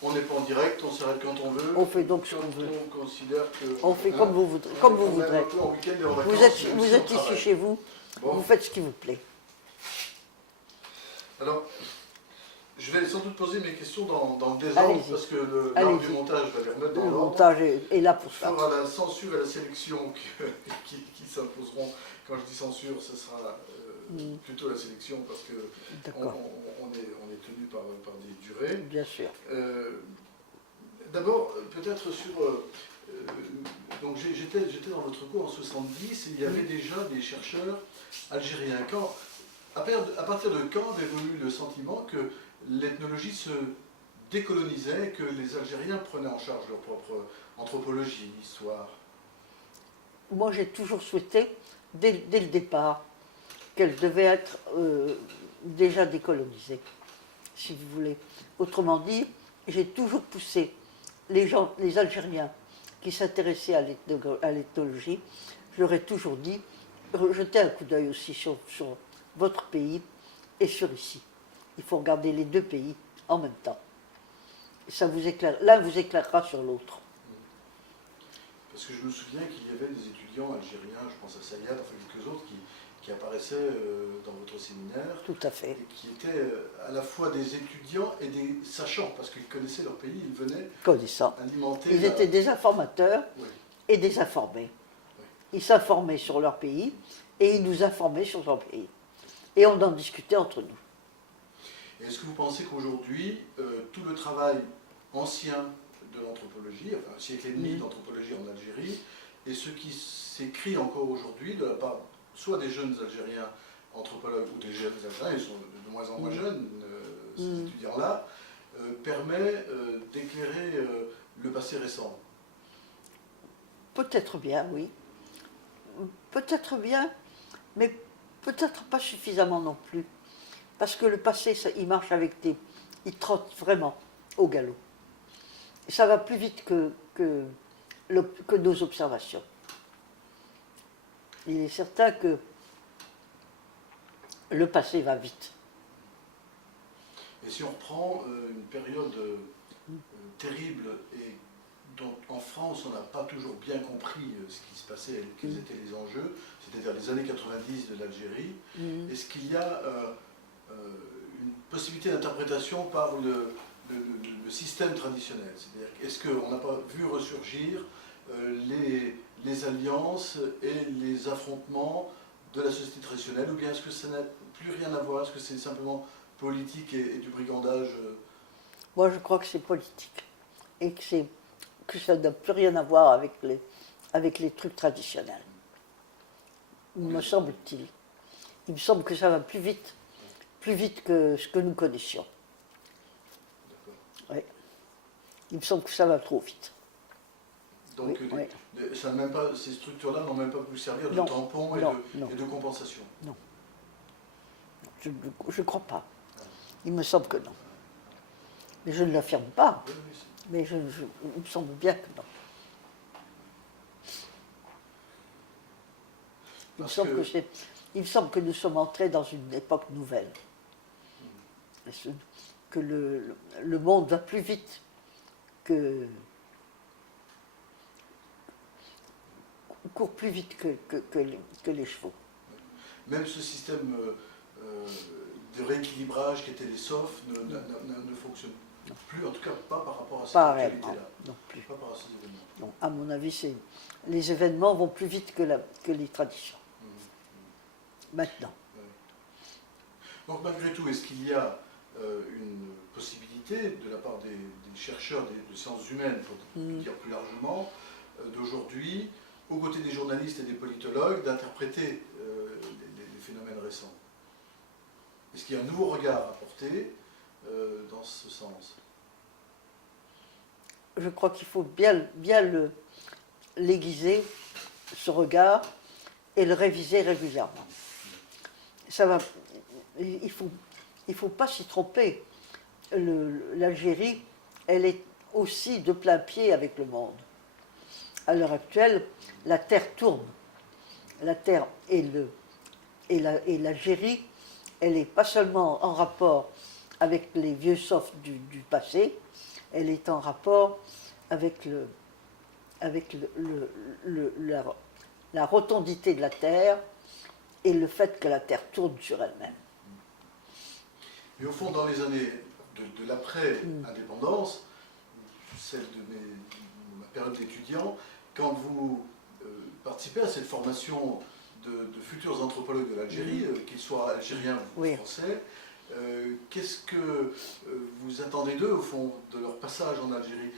On n'est pas en direct, on s'arrête quand on veut. On fait donc ce qu'on Quand veut. on considère que... On fait comme vous voudrez. On est même voudrez. un peu en week-end et en vacances, Vous êtes, même vous si on êtes ici travaille. chez vous, Bon. vous faites ce qui vous plaît. Alors, je vais sans doute poser mes questions dans le désordre, Allez-y. parce que l'art Allez-y. du montage va les remettre dans Le l'ordre. montage est là pour Il ça. fera la censure et la sélection qui s'imposeront. Quand je dis censure, ce sera plutôt la sélection, parce que D'accord, on est tenu par des durées. bien sûr. D'abord, peut-être sur... donc j'étais dans votre cours en 70, et il y avait déjà des chercheurs algériens. À partir de quand est venu le sentiment que l'ethnologie se décolonisait, que les Algériens prenaient en charge leur propre anthropologie, histoire? Moi, j'ai toujours souhaité, dès le départ, qu'elle devait être déjà décolonisée, si vous voulez. Autrement dit, j'ai toujours poussé les Algériens qui s'intéressaient à l'ethnologie, je leur ai toujours dit, jetez un coup d'œil aussi sur votre pays et sur ici. Il faut regarder les deux pays en même temps. Ça vous éclaire, l'un vous éclairera sur l'autre. Parce que je me souviens qu'il y avait des étudiants algériens, je pense à Sayad, enfin quelques autres, qui apparaissaient dans votre séminaire. Tout à fait. Et qui étaient à la fois des étudiants et des sachants, parce qu'ils connaissaient leur pays, ils venaient Connaissant. alimenter... Ils étaient des informateurs et des informés. Ils s'informaient sur leur pays et ils nous informaient sur leur pays. Et on en discutait entre nous. Est-ce que vous pensez qu'aujourd'hui, tout le travail ancien de l'anthropologie, enfin un siècle et demi d'anthropologie en Algérie, et ce qui s'écrit encore aujourd'hui de la part soit des jeunes Algériens anthropologues ou des jeunes Algériens, ils sont de moins en moins jeunes, ces étudiants-là, permet d'éclairer le passé récent? Peut-être bien, oui. Peut-être bien, mais peut-être pas suffisamment non plus. Parce que le passé, il marche avec des... Il trotte vraiment au galop. Ça va plus vite que nos observations. Il est certain que le passé va vite. Et si on reprend une période terrible et dont en France on n'a pas toujours bien compris ce qui se passait, quels étaient les enjeux, c'est-à-dire les années 90 de l'Algérie, est-ce qu'il y a une possibilité d'interprétation par le système traditionnel? C'est-à-dire, est-ce qu'on n'a pas vu ressurgir les alliances et les affrontements de la société traditionnelle, ou bien est-ce que ça n'a plus rien à voir? Est-ce que c'est simplement politique et du brigandage? Moi, je crois que c'est politique et que ça n'a plus rien à voir avec les trucs traditionnels. Me semble-t-il. Il me semble que ça va plus vite que ce que nous connaissions. Oui. Il me semble que ça va trop vite. Donc, ça même pas, ces structures-là n'ont même pas pu servir de tampon et de compensation. Non. Je ne crois pas. Il me semble que non. Mais je ne l'affirme pas. Mais il me semble bien que non. Il me semble que nous sommes entrés dans une époque nouvelle. Que le monde va plus vite court plus vite que les chevaux. Même ce système de rééquilibrage qui était les SOF ne fonctionne plus, en tout cas pas par rapport à cette actualité-là. Non plus. Pas par rapport à ces événements. Non, à mon avis, les événements vont plus vite que les traditions. Maintenant. Donc malgré tout, est-ce qu'il y a une possibilité de la part des chercheurs de sciences humaines, pour dire plus largement, d'aujourd'hui, aux côtés des journalistes et des politologues, d'interpréter les phénomènes récents? Est-ce qu'il y a un nouveau regard à porter dans ce sens? Je crois qu'il faut bien l'aiguiser, ce regard, et le réviser régulièrement. Il faut pas s'y tromper. L'Algérie, elle est aussi de plein pied avec le monde. À l'heure actuelle, la Terre tourne. La Terre et l'Algérie, elle n'est pas seulement en rapport avec les vieux softs du passé, elle est en rapport avec, la rotondité de la Terre et le fait que la Terre tourne sur elle-même. Mais au fond, dans les années de l'après-indépendance, celle de ma période d'étudiant, quand vous participez à cette formation de futurs anthropologues de l'Algérie, qu'ils soient algériens ou français, qu'est-ce que vous attendez d'eux, au fond, de leur passage en Algérie?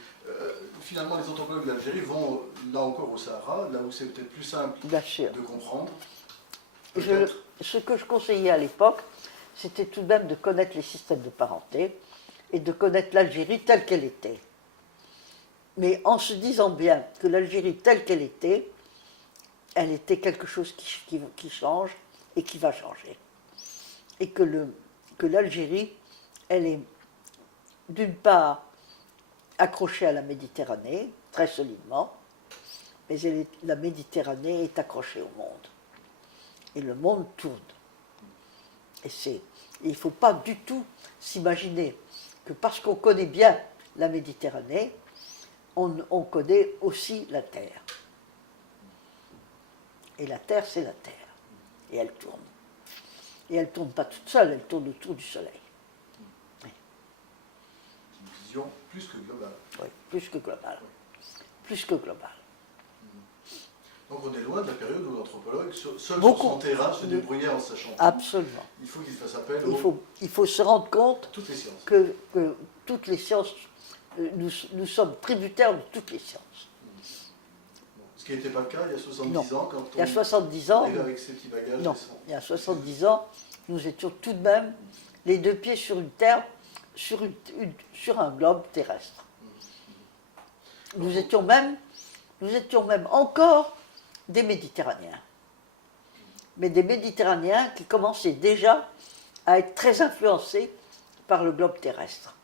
Finalement, les anthropologues de l'Algérie vont, là encore, au Sahara, là où c'est peut-être plus simple de comprendre. Ce que je conseillais à l'époque, c'était tout de même de connaître les systèmes de parenté et de connaître l'Algérie telle qu'elle était. Mais en se disant bien que l'Algérie telle qu'elle était, elle était quelque chose qui change et qui va changer. Et que l'Algérie, elle est d'une part accrochée à la Méditerranée, très solidement, mais la Méditerranée est accrochée au monde. Et le monde tourne. Et il ne faut pas du tout s'imaginer que parce qu'on connaît bien la Méditerranée, on connaît aussi la Terre. Et la Terre, c'est la Terre. Et elle tourne. Et elle ne tourne pas toute seule, elle tourne autour du Soleil. Oui. Une vision plus que globale. Oui, plus que globale. Oui. Plus que globale. Donc on est loin de la période où l'anthropologue, seul sur son terrain, se débrouillait en sachant tout. Absolument. Il faut qu'il fasse appel il faut se rendre compte toutes les sciences. Que toutes les sciences, nous sommes tributaires de toutes les sciences. Ce qui n'était pas le cas il y a 70 ans, quand il y a 70 ans, arrive avec ses petits bagages. Non, il y a 70 ans, nous étions tout de même les deux pieds sur une terre, sur un globe terrestre. Nous étions même encore des Méditerranéens. Mais des Méditerranéens qui commençaient déjà à être très influencés par le globe terrestre.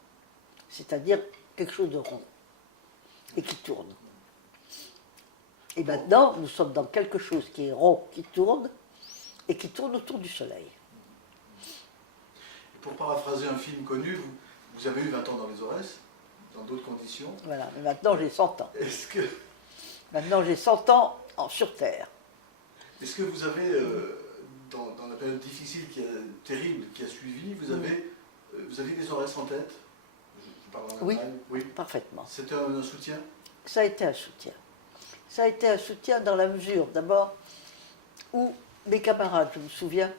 C'est-à-dire quelque chose de rond et qui tourne. Et maintenant, nous sommes dans quelque chose qui est rond, qui tourne, et qui tourne autour du Soleil. Et pour paraphraser un film connu, vous avez eu 20 ans dans les Aurès, dans d'autres conditions. Voilà, mais maintenant j'ai 100 ans. Est-ce que... Maintenant j'ai 100 ans sur Terre. Est-ce que vous avez, dans la période difficile, terrible, qui a suivi, vous avez des Aurès en tête? Je parle en Oui, oui, parfaitement. C'était un soutien? Ça a été un soutien. Ça a été un soutien dans la mesure, d'abord, où mes camarades, je me souviens,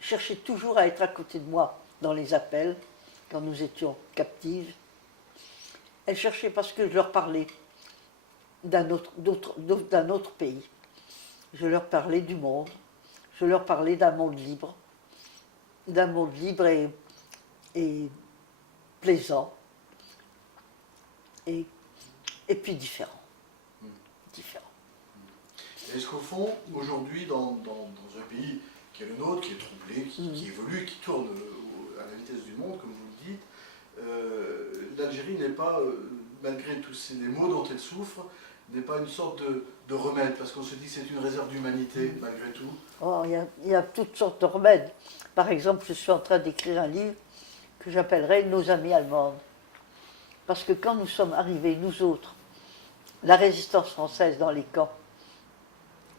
cherchaient toujours à être à côté de moi dans les appels, quand nous étions captives. Elles cherchaient parce que je leur parlais d'un autre pays. Je leur parlais du monde. Je leur parlais d'un monde libre et plaisant, et puis différent. Est-ce qu'au fond, aujourd'hui, dans un pays qui est le nôtre, qui est troublé, qui évolue, qui tourne à la vitesse du monde, comme vous le dites, l'Algérie n'est pas, malgré tous les maux dont elle souffre, n'est pas une sorte de remède, parce qu'on se dit que c'est une réserve d'humanité, malgré tout? Oh, il y a toutes sortes de remèdes. Par exemple, je suis en train d'écrire un livre que j'appellerai « Nos amis allemandes ». Parce que quand nous sommes arrivés, nous autres, la résistance française dans les camps,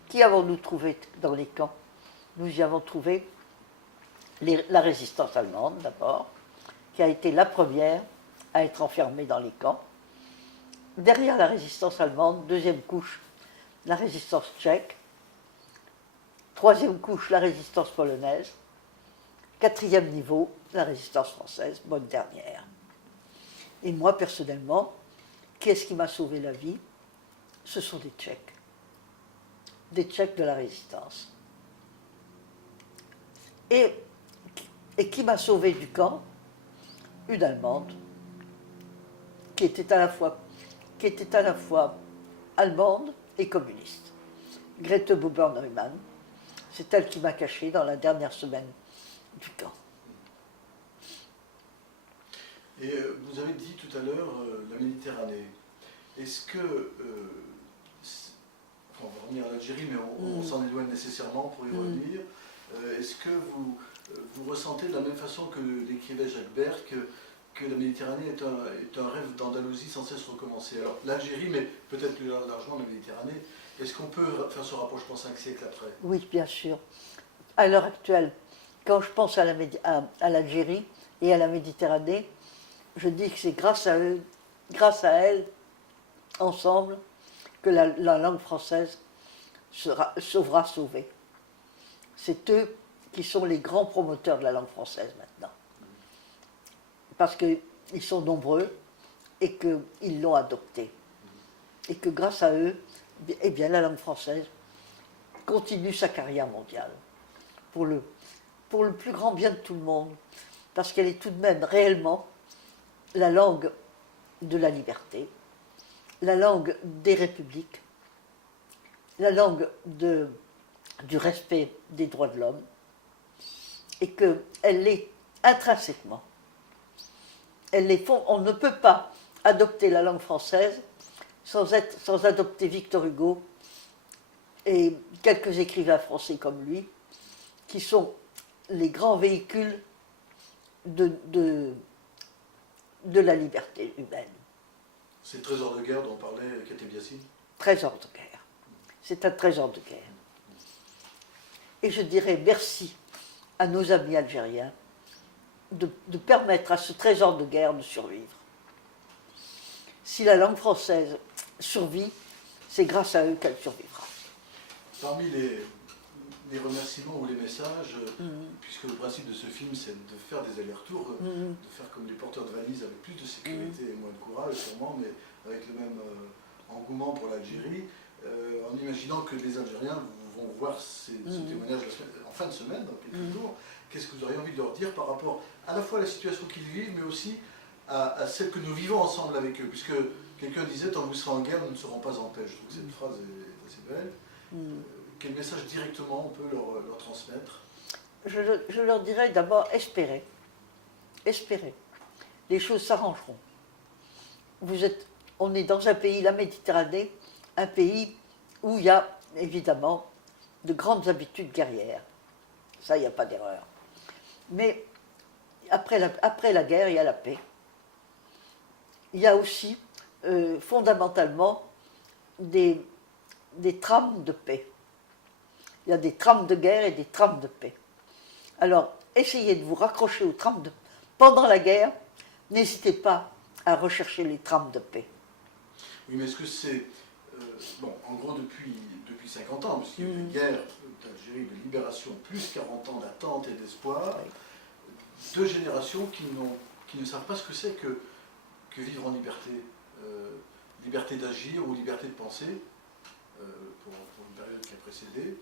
qui avons-nous trouvé dans les camps? Nous y avons trouvé la résistance allemande, d'abord, qui a été la première à être enfermée dans les camps. Derrière la résistance allemande, deuxième couche, la résistance tchèque. Troisième couche, la résistance polonaise. Quatrième niveau, la résistance française, bonne dernière. Et moi, personnellement, qu'est-ce qui m'a sauvé la vie? Ce sont des Tchèques. Des Tchèques de la résistance. Et qui m'a sauvé du camp? Une Allemande, qui était à la fois allemande et communiste. Grete Buber-Neumann, c'est elle qui m'a caché dans la dernière semaine du camp. Et vous avez dit tout à l'heure la Méditerranée. Est-ce que, on va revenir à l'Algérie, mais on s'en éloigne nécessairement pour y revenir. Est-ce que vous ressentez de la même façon que l'écrivait Jacques Berck que la Méditerranée est un rêve d'Andalousie sans cesse recommencé. Alors l'Algérie, mais peut-être plus largement la Méditerranée, est-ce qu'on peut faire ce rapprochement 5 siècles après? Oui, bien sûr. À l'heure actuelle, quand je pense à l'Algérie et à la Méditerranée, je dis que c'est grâce à eux, grâce à elles, ensemble, que la langue française sauvera sauver. C'est eux qui sont les grands promoteurs de la langue française maintenant. Parce qu'ils sont nombreux et qu'ils l'ont adoptée. Et que grâce à eux, eh bien, la langue française continue sa carrière mondiale. Pour le plus grand bien de tout le monde. Parce qu'elle est tout de même réellement la langue de la liberté, la langue des républiques, la langue du respect des droits de l'homme, et qu'elle l'est intrinsèquement. On ne peut pas adopter la langue française sans adopter Victor Hugo et quelques écrivains français comme lui, qui sont les grands véhicules de la liberté humaine. C'est le trésor de guerre dont parlait Kateb Yassine? Trésor de guerre. C'est un trésor de guerre. Et je dirais merci à nos amis algériens de permettre à ce trésor de guerre de survivre. Si la langue française survit, c'est grâce à eux qu'elle survivra. Parmi les remerciements ou les messages, puisque le principe de ce film c'est de faire des allers-retours, de faire comme des porteurs de valises avec plus de sécurité et moins de courage sûrement, mais avec le même engouement pour l'Algérie, en imaginant que les Algériens vont voir ce témoignage en fin de semaine, dans quelques jours, qu'est-ce que vous auriez envie de leur dire par rapport à la fois à la situation qu'ils vivent, mais aussi à celle que nous vivons ensemble avec eux, puisque quelqu'un disait « Tant que vous serez en guerre, nous ne serons pas en paix ». Je trouve que cette phrase est assez belle. Quel message directement on peut leur transmettre? Je leur dirais d'abord espérer. Espérer. Les choses s'arrangeront. On est dans un pays, la Méditerranée, un pays où il y a évidemment de grandes habitudes guerrières. Ça, il n'y a pas d'erreur. Mais après la guerre, il y a la paix. Il y a aussi fondamentalement des trames de paix. Il y a des trames de guerre et des trames de paix. Alors, essayez de vous raccrocher aux trames de paix. Pendant la guerre, n'hésitez pas à rechercher les trames de paix. Oui, mais est-ce que c'est... en gros, depuis 50 ans, puisqu'il y a eu une guerre d'Algérie de libération, plus 40 ans d'attente et d'espoir, deux générations qui ne savent pas ce que c'est que vivre en liberté. Liberté d'agir ou liberté de penser, pour une période qui a précédé.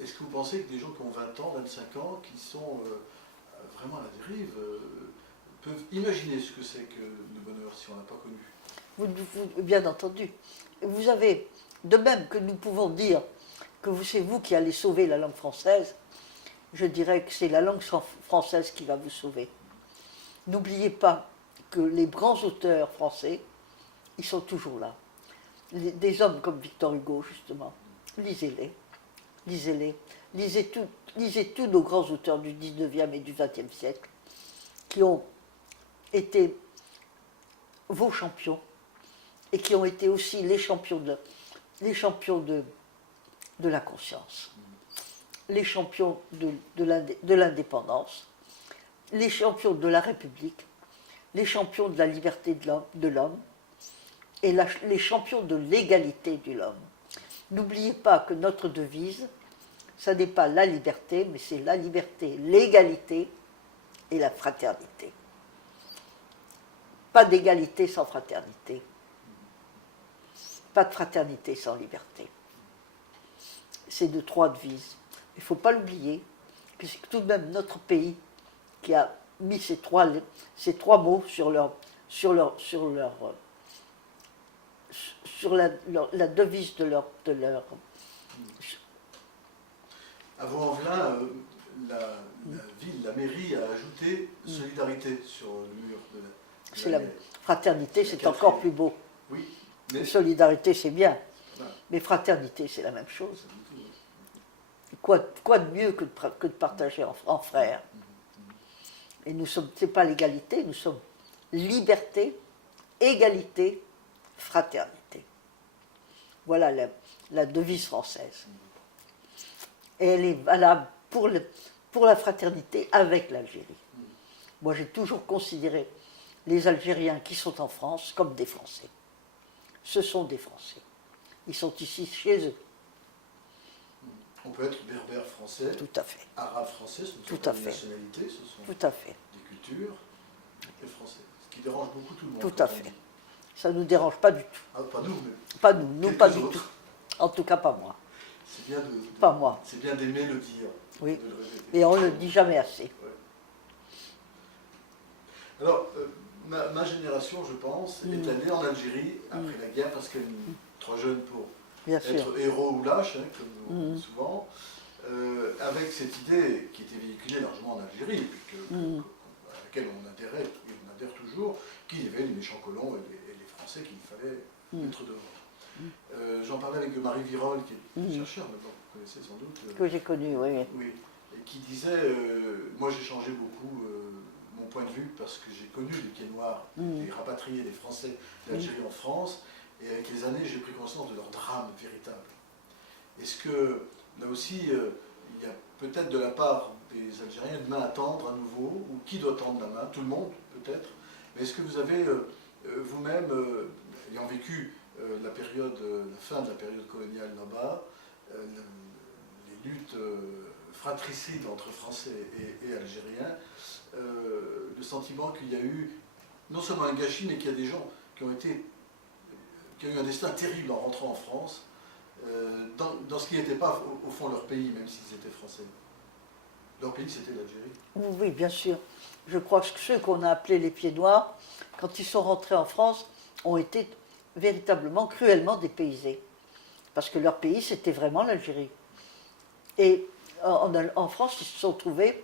Est-ce que vous pensez que des gens qui ont 20 ans, 25 ans, qui sont vraiment à la dérive, peuvent imaginer ce que c'est que le bonheur si on n'a pas connu? Bien entendu. Vous avez, de même que nous pouvons dire que c'est vous qui allez sauver la langue française, je dirais que c'est la langue française qui va vous sauver. N'oubliez pas que les grands auteurs français, ils sont toujours là. Des hommes comme Victor Hugo, justement. Lisez-les. Lisez-les. Lisez tous nos grands auteurs du 19e et du 20e siècle qui ont été vos champions et qui ont été aussi les champions de la conscience, les champions de l'indépendance, les champions de la République, les champions de la liberté de l'homme et les champions de l'égalité de l'homme. N'oubliez pas que notre devise, ça n'est pas la liberté, mais c'est la liberté, l'égalité et la fraternité. Pas d'égalité sans fraternité. Pas de fraternité sans liberté. C'est de trois devises. Il ne faut pas l'oublier, que c'est tout de même notre pays qui a mis ces trois mots sur la devise de leur. À Vaux-en-Velin, la mairie a ajouté solidarité sur le mur de la Fraternité, c'est encore plus beau. Oui, mais... Solidarité, c'est bien. Voilà. Mais fraternité, c'est la même chose. Quoi de mieux que de partager en frères? Et nous sommes, c'est pas l'égalité, nous sommes liberté, égalité, fraternité. Voilà la devise française. Et elle est valable pour la fraternité avec l'Algérie. Moi, j'ai toujours considéré les Algériens qui sont en France comme des Français. Ce sont des Français. Ils sont ici chez eux. On peut être berbère français, Tout à fait. arabe français, ce ne sont Tout pas à des fait. nationalités, ce sont Tout à fait. des cultures, et français. Ce qui dérange beaucoup tout le monde. Tout quand à on fait. dit. Ça ne nous dérange pas du tout. Ah, pas nous, mais Pas nous, nous quelques pas du autres. tout. En tout cas, pas moi. C'est bien Pas moi. C'est bien d'aimer le dire, Oui. de le répéter. Et on ne le dit jamais assez. Alors, ma génération, je pense, est allée en Algérie après la guerre parce qu'elle est trop jeune pour Bien sûr. être héros ou lâche, hein, comme on dit souvent, avec cette idée qui était véhiculée largement en Algérie, à laquelle on adhérait, et on adhère toujours, qu'il y avait les méchants colons et les Français qu'il fallait mettre devant. J'en parlais avec Marie Virol, qui est chercheur, maintenant, vous connaissez sans doute. Que j'ai connu, oui. Oui, et qui disait, moi j'ai changé beaucoup mon point de vue parce que j'ai connu les pieds noirs, les rapatriés, les Français d'Algérie en France, et avec les années j'ai pris conscience de leur drame véritable. Est-ce que là aussi il y a peut-être de la part des Algériens une main à tendre à nouveau, ou qui doit tendre la main? Tout le monde peut-être, mais est-ce que vous avez vous-même, ayant vécu la fin de la période coloniale là-bas, les luttes fratricides entre Français et Algériens, le sentiment qu'il y a eu non seulement un gâchis, mais qu'il y a des gens qui ont eu un destin terrible en rentrant en France, dans ce qui n'était pas au fond leur pays, même s'ils étaient français. Leur pays, c'était l'Algérie. Oui, bien sûr. Je crois que ceux qu'on a appelés les pieds noirs, quand ils sont rentrés en France, ont été véritablement, cruellement dépaysés. Parce que leur pays, c'était vraiment l'Algérie. Et en France, ils se sont trouvés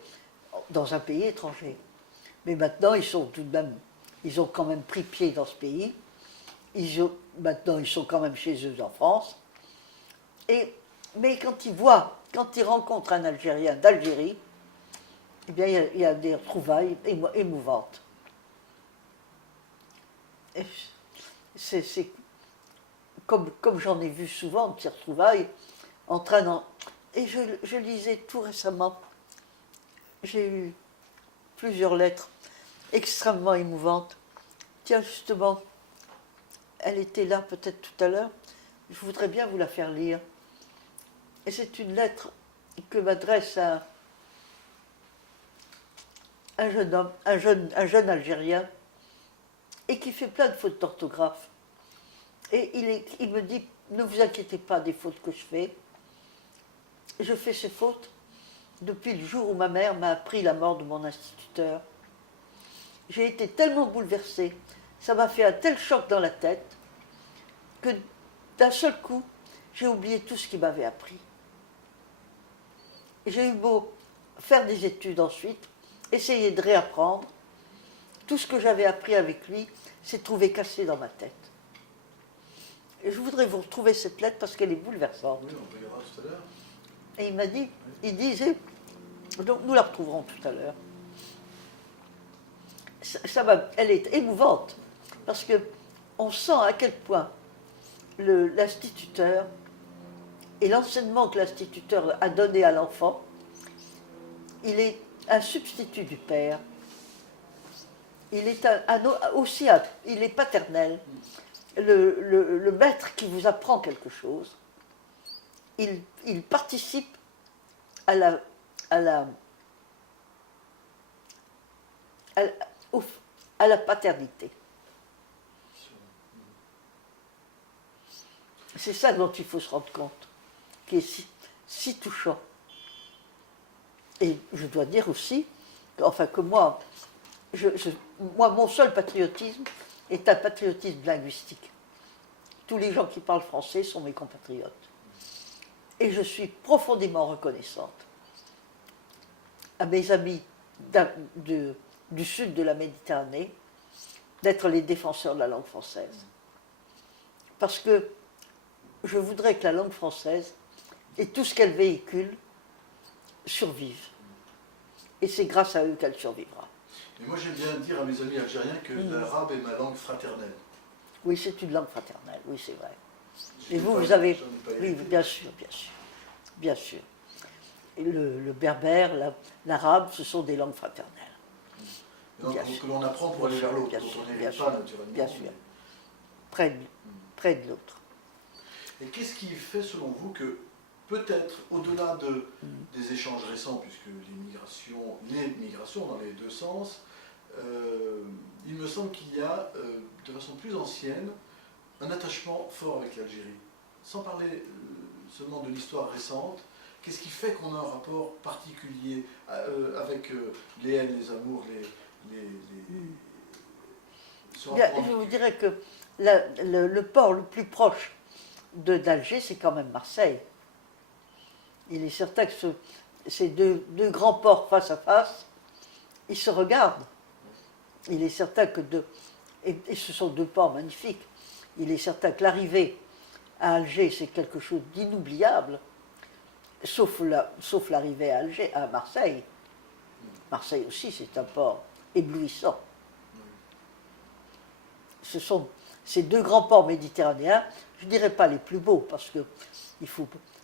dans un pays étranger. Mais maintenant, ils ont quand même pris pied dans ce pays. Maintenant, ils sont quand même chez eux en France. Mais quand ils rencontrent un Algérien d'Algérie, eh bien, il y a des retrouvailles émouvantes. Et c'est comme j'en ai vu souvent de ces retrouvailles, entraînant. Et je lisais tout récemment, j'ai eu plusieurs lettres extrêmement émouvantes. Tiens, justement, elle était là peut-être tout à l'heure, je voudrais bien vous la faire lire. Et c'est une lettre que m'adresse un jeune homme, un jeune Algérien, et qui fait plein de fautes d'orthographe. Et il me dit, ne vous inquiétez pas des fautes que je fais. Je fais ces fautes depuis le jour où ma mère m'a appris la mort de mon instituteur. J'ai été tellement bouleversée, ça m'a fait un tel choc dans la tête, que d'un seul coup, j'ai oublié tout ce qu'il m'avait appris. J'ai eu beau faire des études ensuite, essayer de réapprendre, tout ce que j'avais appris avec lui s'est trouvé cassé dans ma tête. Et je voudrais vous retrouver cette lettre parce qu'elle est bouleversante. Oui, on verra tout à l'heure. Et il disait, donc nous la retrouverons tout à l'heure. Elle est émouvante parce que on sent à quel point l'instituteur et l'enseignement que l'instituteur a donné à l'enfant, il est un substitut du père. Il est il est paternel. Le maître qui vous apprend quelque chose, il participe à la paternité. C'est ça dont il faut se rendre compte, qui est si touchant. Et je dois dire aussi, que moi, mon seul patriotisme est un patriotisme linguistique. Tous les gens qui parlent français sont mes compatriotes. Et je suis profondément reconnaissante à mes amis du sud de la Méditerranée d'être les défenseurs de la langue française. Parce que je voudrais que la langue française et tout ce qu'elle véhicule survivent. Et c'est grâce à eux qu'elle survivra. Mais moi j'aime bien dire à mes amis algériens que l'arabe est ma langue fraternelle. Oui, c'est une langue fraternelle, oui, c'est vrai. Je Et n'ai vous, pas- vous avez... j'en ai pas Oui, hérité. bien sûr, bien sûr, bien sûr. Et le berbère, l'arabe, ce sont des langues fraternelles. Donc, Bien sûr. que l'on apprend pour Bien aller vers sûr, l'autre, bien dont sûr, on bien n'hérite sûr, pas naturellement. bien sûr. Près de l'autre. Et qu'est-ce qui fait selon vous que peut-être au-delà des échanges récents, puisque les migrations dans les deux sens, il me semble qu'il y a de façon plus ancienne un attachement fort avec l'Algérie. Sans parler seulement de l'histoire récente, qu'est-ce qui fait qu'on a un rapport particulier avec les haines, les amours, ce Bien, rapport je vous ambigu. dirais que le port le plus proche d'Alger, c'est quand même Marseille. Il est certain que ces deux grands ports face à face, ils se regardent. Il est certain que et ce sont deux ports magnifiques. Il est certain que l'arrivée à Alger, c'est quelque chose d'inoubliable, sauf l'arrivée à Alger, à Marseille. Marseille aussi, c'est un port éblouissant. Ce sont ces deux grands ports méditerranéens, je ne dirais pas les plus beaux, parce que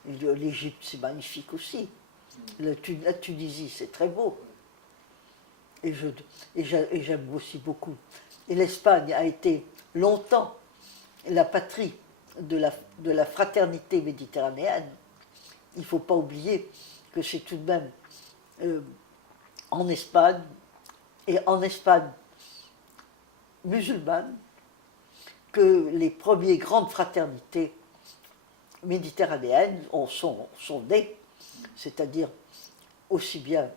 l'Égypte, c'est magnifique aussi. La Tunisie, c'est très beau. Et j'aime aussi beaucoup. Et l'Espagne a été longtemps la patrie de la fraternité méditerranéenne. Il ne faut pas oublier que c'est tout de même en Espagne, et en Espagne musulmane, que les premières grandes fraternités méditerranéennes sont nées, c'est-à-dire aussi bien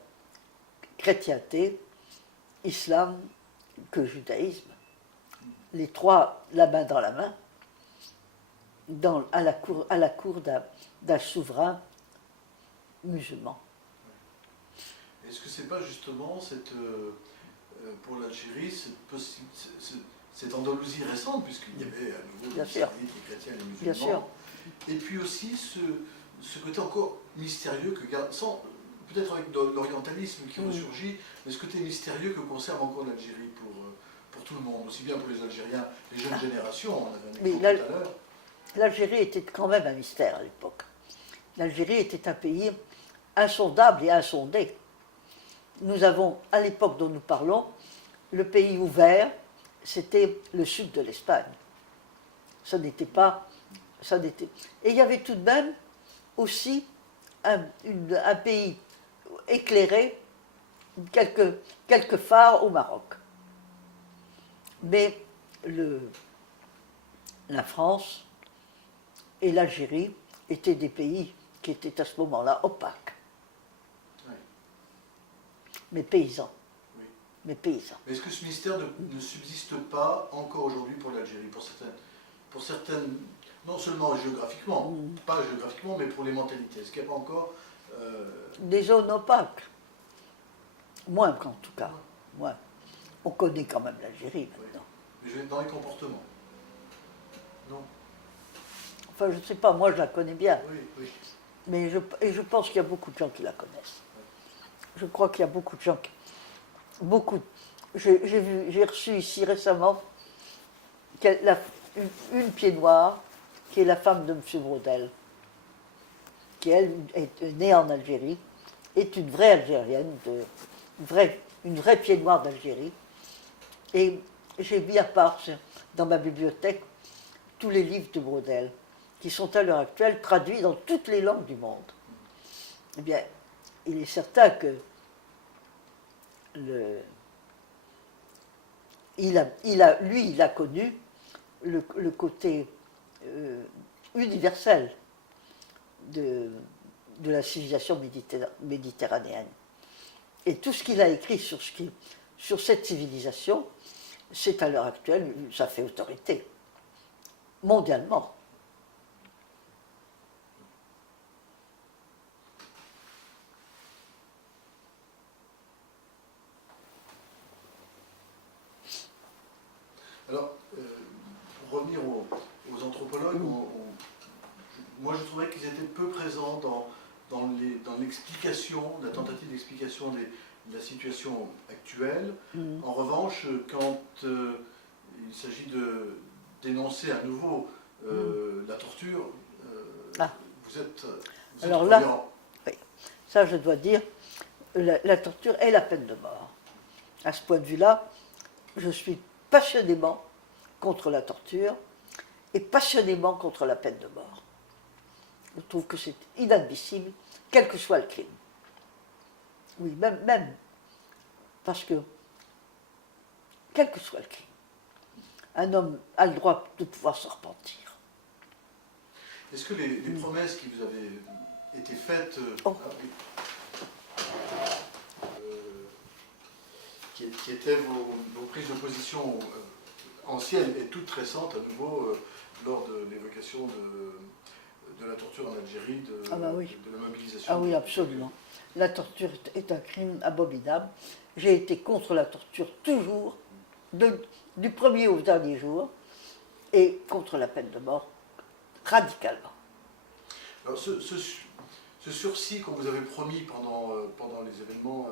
chrétienté, islam que judaïsme, les trois la main dans la main, à la cour d'un souverain musulman. Est-ce que c'est pas justement pour l'Algérie cette Andalousie récente, puisqu'il y avait à nouveau Bien les sûr. islamites, les chrétiens, les Bien musulmans, sûr. et puis aussi ce côté encore mystérieux que garde, peut-être avec l'orientalisme qui ressurgit, mais ce côté mystérieux que conserve encore l'Algérie pour tout le monde, aussi bien pour les Algériens, les jeunes générations, on avait un exemple tout à l'heure. L'Algérie était quand même un mystère à l'époque. L'Algérie était un pays insondable et insondé. Nous avons, à l'époque dont nous parlons, le pays ouvert, c'était le sud de l'Espagne. Ça n'était pas... Et il y avait tout de même aussi un pays éclairé, quelques phares au Maroc. Mais la France et l'Algérie étaient des pays qui étaient à ce moment-là opaques. Oui. Mais paysans. Oui. Mais paysans. Mais est-ce que ce mystère ne subsiste pas encore aujourd'hui pour l'Algérie, pour certaines, non seulement géographiquement, pas géographiquement, mais pour les mentalités? Est-ce qu'il n'y a pas encore Des zones opaques. Moins qu'en tout cas. Moins. On connaît quand même l'Algérie maintenant. Mais je vais dans les comportements. Non. Enfin, je ne sais pas, moi je la connais bien. Oui, oui. Mais je pense qu'il y a beaucoup de gens qui la connaissent. Je crois qu'il y a beaucoup de gens qui... Beaucoup. J'ai reçu ici récemment une pied noire, qui est la femme de M. Braudel, qui elle est née en Algérie, est une vraie Algérienne, une vraie pied noire d'Algérie. Et j'ai mis à part dans ma bibliothèque tous les livres de Braudel, qui sont à l'heure actuelle traduits dans toutes les langues du monde. Eh bien, il est certain que il a connu le côté universel de la civilisation méditerranéenne. Et tout ce qu'il a écrit sur cette civilisation, c'est à l'heure actuelle, ça fait autorité, mondialement. Alors, pour revenir aux anthropologues, moi je trouvais qu'ils étaient peu présents dans l'explication, la tentative d'explication la situation actuelle. En revanche, quand il s'agit de dénoncer à nouveau la torture, vous êtes Alors tolérant. là, oui, ça je dois dire, la torture est la peine de mort. À ce point de vue-là, je suis passionnément contre la torture et passionnément contre la peine de mort. Je trouve que c'est inadmissible, quel que soit le crime. Oui, même parce que, quel que soit le crime, un homme a le droit de pouvoir se repentir. Est-ce que les promesses qui vous avaient été faites, qui étaient vos prises de position anciennes et toutes récentes, à nouveau, lors de l'évocation de la torture en Algérie, de la mobilisation? Ah oui, absolument. La torture est un crime abominable. J'ai été contre la torture toujours, du premier au dernier jour, et contre la peine de mort, radicalement. Alors, ce sursis qu'on vous avait promis pendant les événements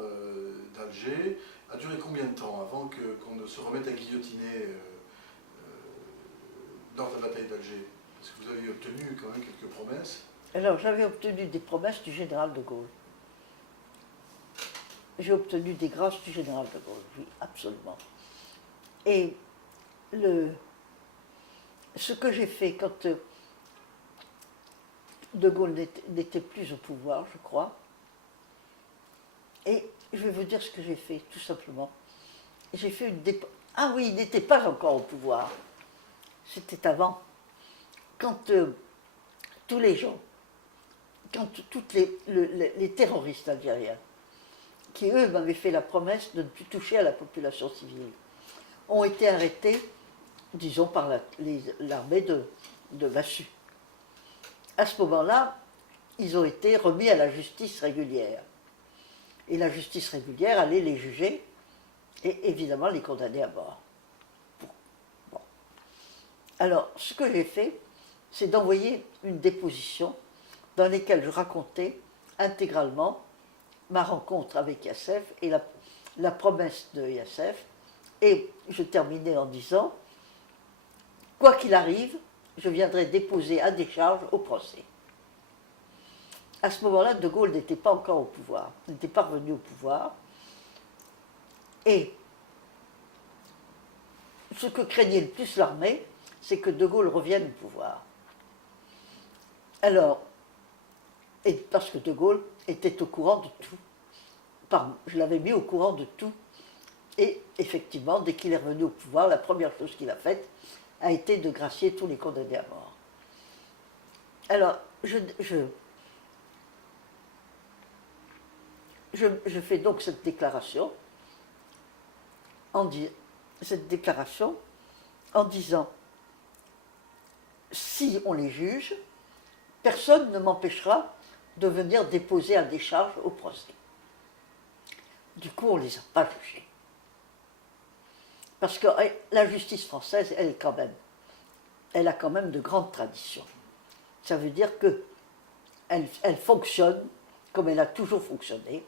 d'Alger a duré combien de temps avant qu'on ne se remette à guillotiner lors de la bataille d'Alger? Parce que vous avez obtenu quand même quelques promesses. Alors, j'avais obtenu des promesses du général de Gaulle. J'ai obtenu des grâces du général de Gaulle, oui, absolument. Et ce que j'ai fait quand de Gaulle n'était plus au pouvoir, je crois, et je vais vous dire ce que j'ai fait, tout simplement. J'ai fait Ah oui, il n'était pas encore au pouvoir. C'était avant. Quand tous les gens, quand toutes les terroristes algériens, qui eux m'avaient fait la promesse de ne plus toucher à la population civile, ont été arrêtés, disons, par l'armée de Massu. À ce moment-là, ils ont été remis à la justice régulière. Et la justice régulière allait les juger et évidemment les condamner à mort. Bon. Alors, ce que j'ai fait, c'est d'envoyer une déposition dans laquelle je racontais intégralement ma rencontre avec Yassef et la promesse de Yassef. Et je terminais en disant, quoi qu'il arrive, je viendrai déposer à décharge au procès. À ce moment-là, De Gaulle n'était pas encore au pouvoir, n'était pas revenu au pouvoir. Et ce que craignait le plus l'armée, c'est que De Gaulle revienne au pouvoir. Alors, et parce que De Gaulle était au courant de tout. Je l'avais mis au courant de tout. Et effectivement, dès qu'il est revenu au pouvoir, la première chose qu'il a faite a été de gracier tous les condamnés à mort. Alors, je fais donc cette déclaration en disant, si on les juge, personne ne m'empêchera de venir déposer à décharge au procès. Du coup, on ne les a pas jugés. Parce que la justice française, elle a quand même de grandes traditions. Ça veut dire qu'elle fonctionne comme elle a toujours fonctionné.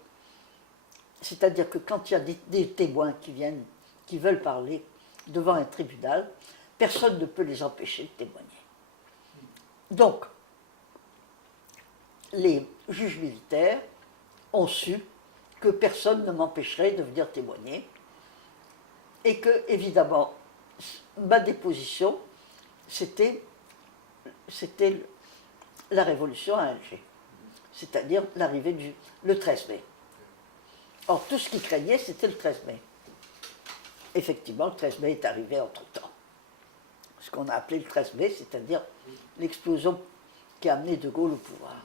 C'est-à-dire que quand il y a des témoins qui veulent parler devant un tribunal, personne ne peut les empêcher de témoigner. Donc, les juges militaires ont su que personne ne m'empêcherait de venir témoigner et que, évidemment, ma déposition, c'était la révolution à Alger, c'est-à-dire l'arrivée le 13 mai. Or, tout ce qui craignait, c'était le 13 mai. Effectivement, le 13 mai est arrivé entre-temps. Ce qu'on a appelé le 13 mai, c'est-à-dire l'explosion qui a amené De Gaulle au pouvoir.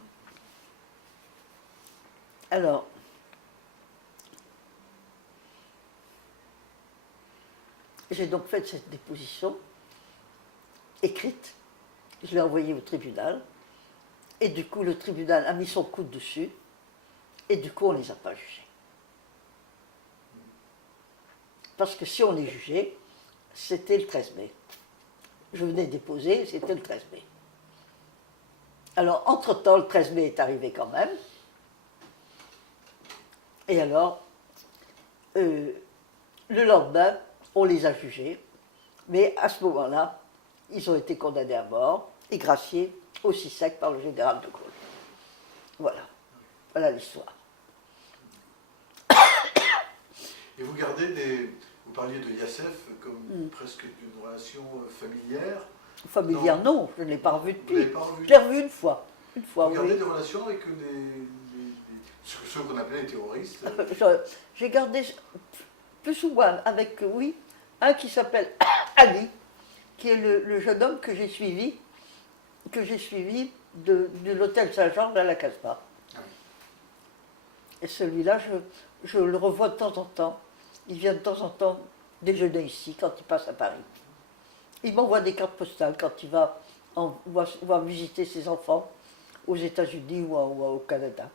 Alors, j'ai donc fait cette déposition écrite, je l'ai envoyée au tribunal, et du coup, le tribunal a mis son coude dessus, et du coup, on ne les a pas jugés. Parce que si on les jugeait, c'était le 13 mai. Je venais déposer, c'était le 13 mai. Alors, entre-temps, le 13 mai est arrivé quand même. Et alors, le lendemain, on les a jugés, mais à ce moment-là, ils ont été condamnés à mort et graciés aussi sec par le général de Gaulle. Voilà, voilà l'histoire. Et vous gardez vous parliez de Yassef comme presque d'une relation familière. Familière, non, je ne l'ai pas revu Vous depuis. l'avez pas revu? Je l'ai revu une fois. Une fois, Vous gardez oui. des relations avec ceux qu'on appelait les terroristes? J'ai gardé plus ou moins avec, oui, un qui s'appelle Ali, qui est le jeune homme que j'ai suivi de l'hôtel Saint-Georges à la Casbah. Ah oui. Et celui-là, je le revois de temps en temps. Il vient de temps en temps déjeuner ici quand il passe à Paris. Il m'envoie des cartes postales quand il va visiter ses enfants aux États-Unis ou au Canada.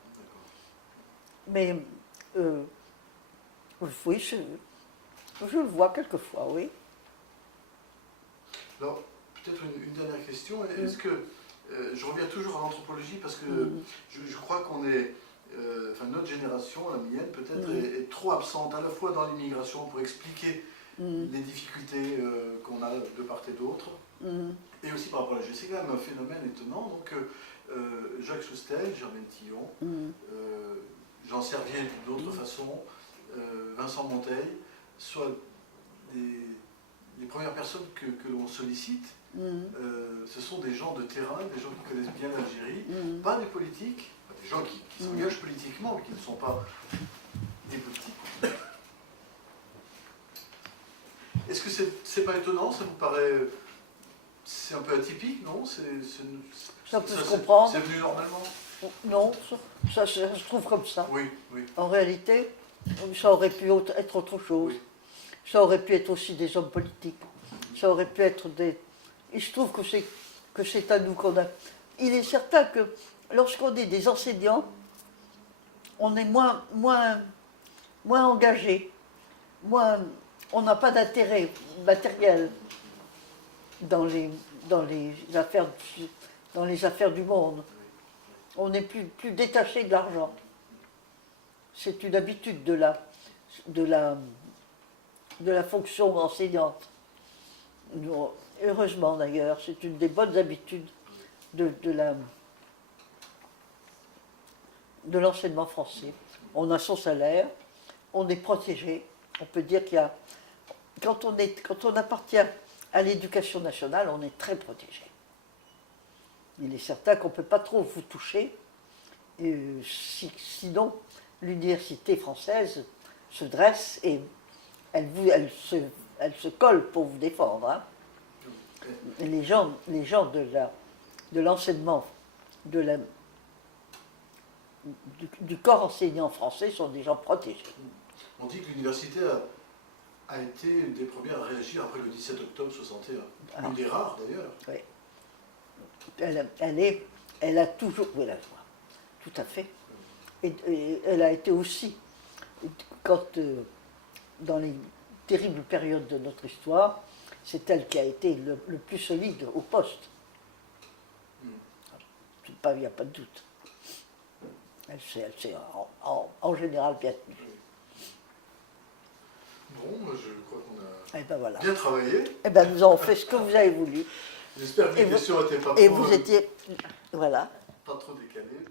Mais oui, je le vois quelquefois, oui. Alors, peut-être une dernière question. Est-ce que, je reviens toujours à l'anthropologie parce que je crois qu'on est, notre génération, la mienne peut-être, est trop absente à la fois dans l'immigration pour expliquer les difficultés qu'on a de part et d'autre, et aussi par rapport à la c'est quand même un phénomène étonnant. Donc, Jacques Soustelle, Germaine Tillon, Jean Servier d'autres façons, Vincent Monteil, soit les premières personnes que l'on sollicite, ce sont des gens de terrain, des gens qui connaissent bien l'Algérie, pas des politiques, des gens qui s'engagent politiquement, mais qui ne sont pas des politiques. Est-ce que c'est pas étonnant? Ça vous paraît... C'est un peu atypique, non? Ça peut se comprendre. C'est venu normalement? Non, ça se trouve comme ça. Oui, oui. En réalité, ça aurait pu être autre chose. Oui. Ça aurait pu être aussi des hommes politiques. Ça aurait pu être des... Il se trouve que c'est à nous qu'on a... Il est certain que lorsqu'on est des enseignants, on est moins engagé, on n'a pas d'intérêt matériel dans les affaires du monde. On est plus détaché de l'argent. C'est une habitude de la fonction enseignante. Heureusement d'ailleurs, c'est une des bonnes habitudes de l'enseignement français. On a son salaire, on est protégé. On peut dire qu'il y a... Quand on appartient à l'éducation nationale, on est très protégé. Il est certain qu'on ne peut pas trop vous toucher, sinon l'université française se dresse et elle se colle pour vous défendre. Hein. Et les gens de l'enseignement, du corps enseignant français sont des gens protégés. On dit que l'université a été une des premières à réagir après le 17 octobre 61. Une des rares d'ailleurs. Oui. Elle a toujours... Oui, la voix. Tout à fait. Et elle a été aussi, dans les terribles périodes de notre histoire, c'est elle qui a été le plus solide au poste. Il n'y a pas de doute. Elle s'est en général bien tenue. Bon, moi je crois qu'on a voilà. bien travaillé. Nous avons fait ce que vous avez voulu. J'espère que les questions n'étaient pas Et vous étiez... Voilà. Pas trop décalées.